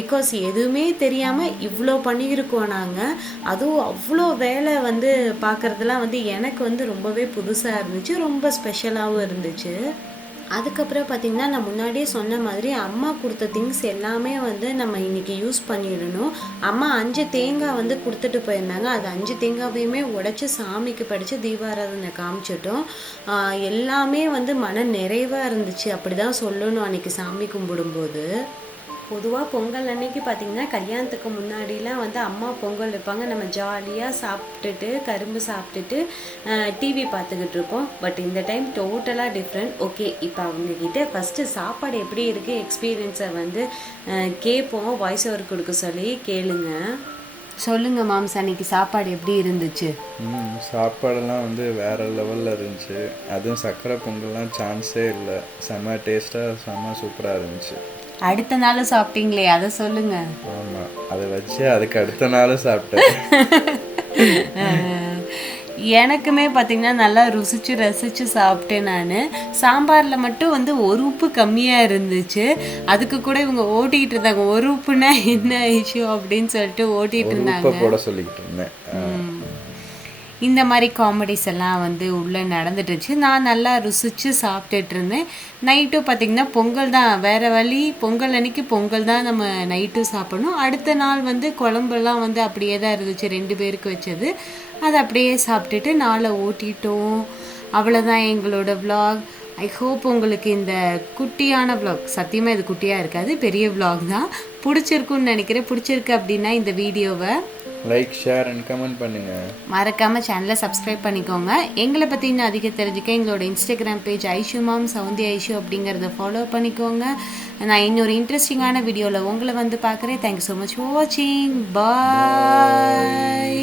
பிகாஸ் எதுவுமே தெரியாமல் இவ்வளோ பண்ணியிருக்கோம் நாங்கள். அதுவும் அவ்வளோ வேலை வந்து பார்க்குறதுலாம் வந்து எனக்கு வந்து ரொம்பவே புதுசாக இருந்துச்சு, ரொம்ப ஸ்பெஷலாகவும் இருந்துச்சு. அதுக்கப்புறம் பார்த்திங்கன்னா நான் முன்னாடியே சொன்ன மாதிரி அம்மா கொடுத்த திங்ஸ் எல்லாமே வந்து நம்ம இன்றைக்கி யூஸ் பண்ணிடணும். அம்மா 5 தேங்காய் வந்து கொடுத்துட்டு போயிருந்தாங்க. அது 5 தேங்காவையுமே உடைச்சி சாமிக்கு படித்து தீபாராதனை காமிச்சிட்டோம். எல்லாமே வந்து மன நிறைவாக இருந்துச்சு, அப்படி தான் சொல்லணும் அன்றைக்கி சாமி கும்பிடும்போது. பொதுவாக பொங்கல் அன்னைக்கு பார்த்திங்கன்னா கல்யாணத்துக்கு முன்னாடிலாம் வந்து அம்மா பொங்கல் வைப்பாங்க, நம்ம ஜாலியாக சாப்பிட்டுட்டு கரும்பு சாப்பிட்டுட்டு டிவி பார்த்துக்கிட்டு இருப்போம். பட் இந்த டைம் டோட்டலாக டிஃப்ரெண்ட். ஓகே, இப்போ அவங்கக்கிட்ட ஃபஸ்ட்டு சாப்பாடு எப்படி இருக்குது எக்ஸ்பீரியன்ஸை வந்து கேட்போம். வாய்ஸ் ஓவர் கொடுக்க சொல்லி கேளுங்க. சொல்லுங்கள் மாம்ஸ், அன்னைக்கு சாப்பாடு எப்படி இருந்துச்சு? சாப்பாடெல்லாம் வந்து வேறு லெவலில் இருந்துச்சு. அதுவும் சக்கரை பொங்கல்லாம் சான்ஸே இல்லை. செம்ம டேஸ்ட்டாக செம்ம சூப்பராக இருந்துச்சு. அடுத்த நாளும் சாப்பிட்டீங்களே, அதை சொல்லுங்க. ஆமாம், அதை வச்சு அதுக்கு அடுத்த நாளும் சாப்பிட்டேன். எனக்குமே பார்த்திங்கன்னா நல்லா ரசித்து சாப்பிட்டேன் நான். சாம்பாரில் மட்டும் வந்து ஒரு உப்பு கம்மியாக இருந்துச்சு. அதுக்கு கூட இவங்க ஓட்டிகிட்டு இருந்தாங்க, ஒரு உப்புனா என்ன இஷ்யூ அப்படின்னு சொல்லிட்டு ஓட்டிகிட்டு இருந்தாங்க. போட சொல்லிக்கிட்டு இருந்தேன். இந்த மாதிரி காமெடிஸ் எல்லாம் வந்து உள்ளே நடந்துட்டுச்சு. நான் நல்லா ருசித்து சாப்பிட்டுட்டு இருந்தேன். நைட்டும் பார்த்திங்கன்னா பொங்கல் தான், வேறு வழி. பொங்கல் அன்றைக்கி பொங்கல் தான் நம்ம நைட்டும் சாப்பிடணும். அடுத்த நாள் வந்து குழம்பெல்லாம் வந்து அப்படியே தான் இருந்துச்சு, 2 பேருக்கு வச்சது. அதை அப்படியே சாப்பிட்டுட்டு நாளை ஓட்டிட்டோம். அவ்வளோதான் எங்களோட விலாக். ஐ ஹோப் உங்களுக்கு இந்த குட்டியான விலாக், சத்தியமாக இது குட்டியாக இருக்காது, பெரிய விலாக் தான், பிடிச்சிருக்குன்னு நினைக்கிறேன். பிடிச்சிருக்கு அப்படின்னா இந்த வீடியோவை லைக், ஷேர் அண்ட் கமெண்ட் பண்ணுங்கள். மறக்காமல் சேனலை சப்ஸ்கிரைப் பண்ணிக்கோங்க. எங்களை பற்றி இன்னும் அதிகம் தெரிஞ்சுக்க எங்களோட இன்ஸ்டாகிராம் பேஜ் ஐஷு மாம் சவுந்தி ஐஷு அப்படிங்கிறத ஃபாலோ பண்ணிக்கோங்க. நான் இன்னொரு இன்ட்ரெஸ்டிங்கான வீடியோவில் உங்களை வந்து பார்க்குறேன். தேங்க்யூ ஸோ மச் ஃபார் வாட்சிங். பாய்.